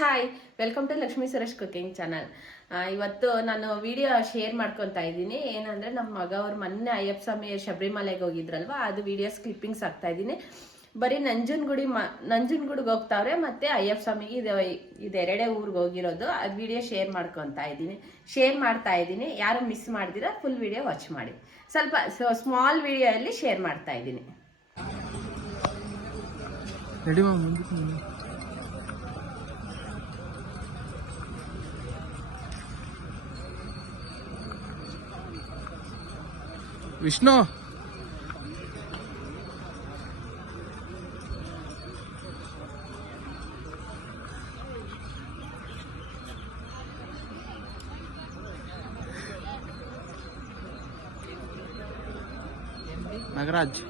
Hi, welcome to Lakshmi Suresh cooking channel. ಇವತ್ತು ನಾನು video share ಮಾಡ್ಕೊತಾ ಇದ್ದೀನಿ. ಏನಂದ್ರೆ ನಮ್ಮ ಮಗ ಅವ್ರು ಮೊನ್ನೆ ಅಯ್ಯಪ್ಪ ಸ್ವಾಮಿ ಶಬರಿಮಲೆಗೆ ಹೋಗಿದ್ರಲ್ವಾ, ಅದು ವಿಡಿಯೋಸ್ ಕ್ಲಿಪ್ಪಿಂಗ್ಸ್ ಆಗ್ತಾ ಇದ್ದೀನಿ. ಬರೀ ನಂಜನಗೂಡಿಗೆ ಹೋಗ್ತಾವ್ರೆ, ಮತ್ತೆ ಅಯ್ಯಪ್ಪ ಸ್ವಾಮಿಗೆ ಇದೆರಡೇ ಊರಿಗೆ ಹೋಗಿರೋದು. ಅದು ವಿಡಿಯೋ ಶೇರ್ ಮಾಡ್ತಾ ಇದ್ದೀನಿ. ಯಾರು ಮಿಸ್ ಮಾಡ್ದಿರಾ ಫುಲ್ ವಿಡಿಯೋ ವಾಚ್ ಮಾಡಿ. ಸ್ವಲ್ಪ ಸ್ಮಾಲ್ ವಿಡಿಯೋ ಅಲ್ಲಿ ಶೇರ್ ಮಾಡ್ತಾ ಇದ್ದೀನಿ. ವಿಷ್ಣು ನಾಗರಾಜ್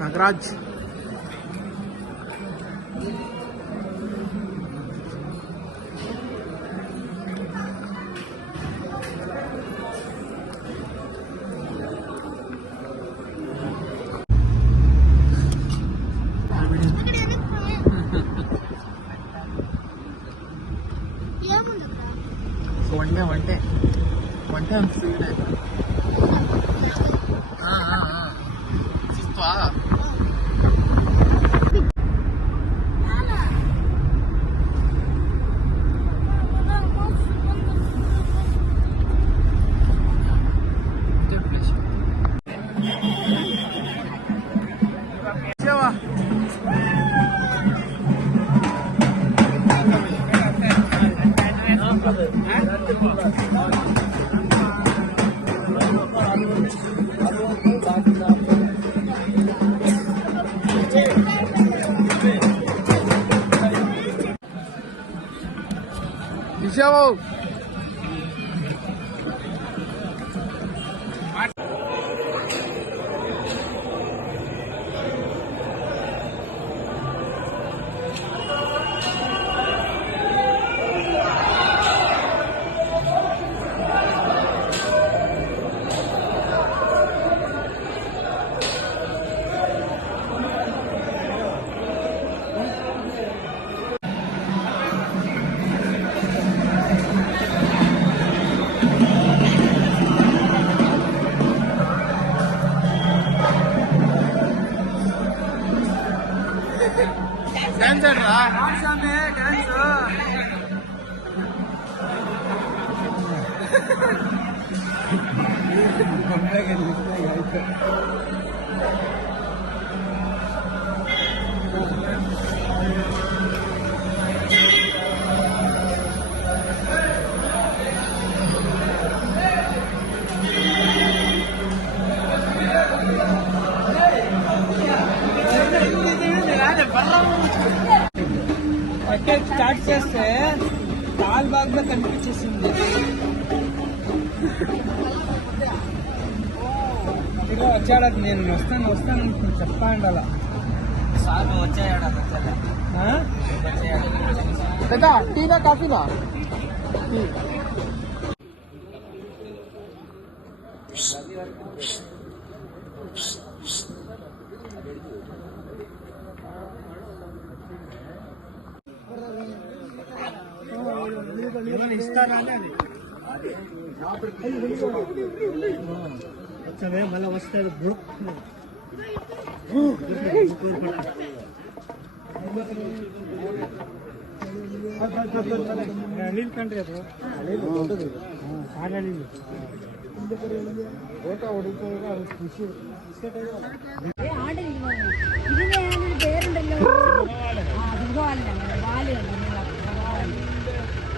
ನಾಗರಾಜ್ ಒಂಟೆ ಅನ್ಸಿದೆ. ಸುಸ್ತಾ Show. ಡ್ಯಾನ್ಸ್ స్టార్ట్ చేస్తే కాల్ బాగా కనిపించేసింది. ఇదిగో వచ్చాడ, నేను వస్తాను చెప్పండి అలా సార్ వచ్చాడా? టీనా కాఫీనా? ఇస్తారా వచ్చే మళ్ళీ వస్తాడు. ಅಳಿಲ್ ಕಂಡ್ರಿ, ಅದು ಅಳಿಲ್ ದೊಡ್ಡದು ಹಾಡಳಿಲ್ ಓಟ ಹೊಡಿತಾರೆ. ಅದು ಖುಷಿ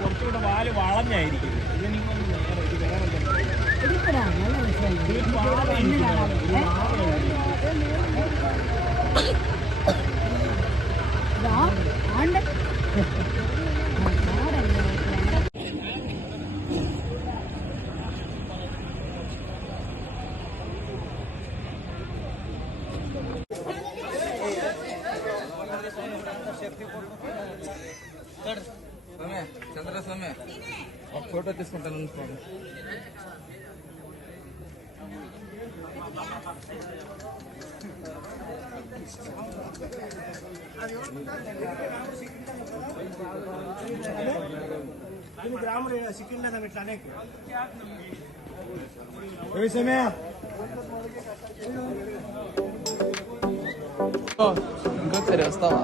കുറച്ചുകൂടെ വാല് വളഞ്ഞായിരിക്കും. ഇത് നിങ്ങൾ స్వామి చంద్రస్వామి ఒక ఫోటో తీసుకుంటాను స్వామి. ఇంకొకసారి వస్తావా?